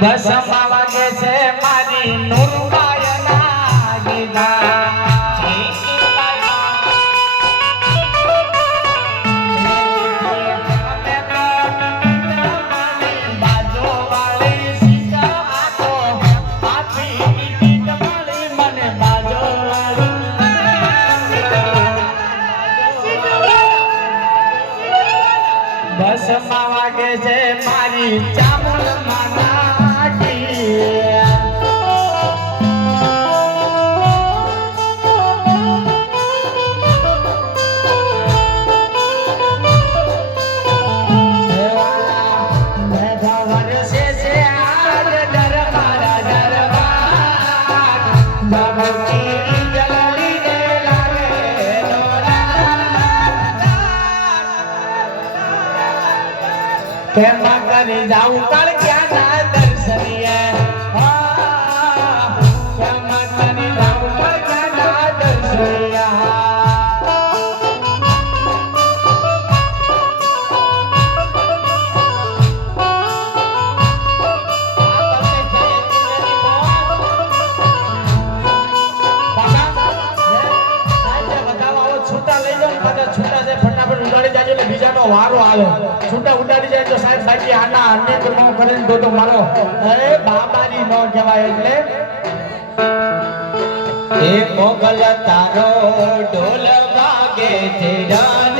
ભસમા વાગે છે મારી નુરબાયના ગીધા બસમાં વાગે છે મારી ચામુંડ માતા. કેમાં કરી જાઉં કાળ ક્યાં ના દર્શનીએ હા, કેમાં કરી જાઉં કાળ ક્યાં ના દર્શનીએ બીજાનો વારો આવ્યો. છૂટા ઉડાડી જાય તો સાહેબ સાચી આના અન્ય નો કરે ને તો મારો. અરે બાબાની નો કહેવાય એટલે. એ મોગલ તારો ઢોલ વાગે છે, રાજ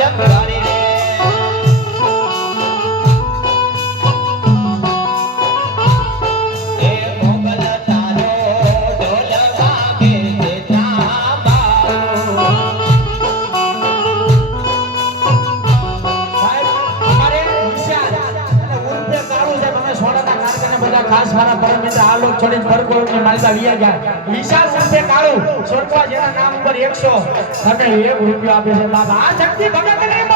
બધા ખાસ મારા પરમ મિત્ર આ લોક છોડીને ભરકોળની માલતા વિયા ગયા. ઈશા ઉર્ફે કાળુ. સ્વર્ગવા જેના નામ ઉપર 100 અને એક રૂપિયો આપે છે. બાબા આ શક્તિ ભગત નહીં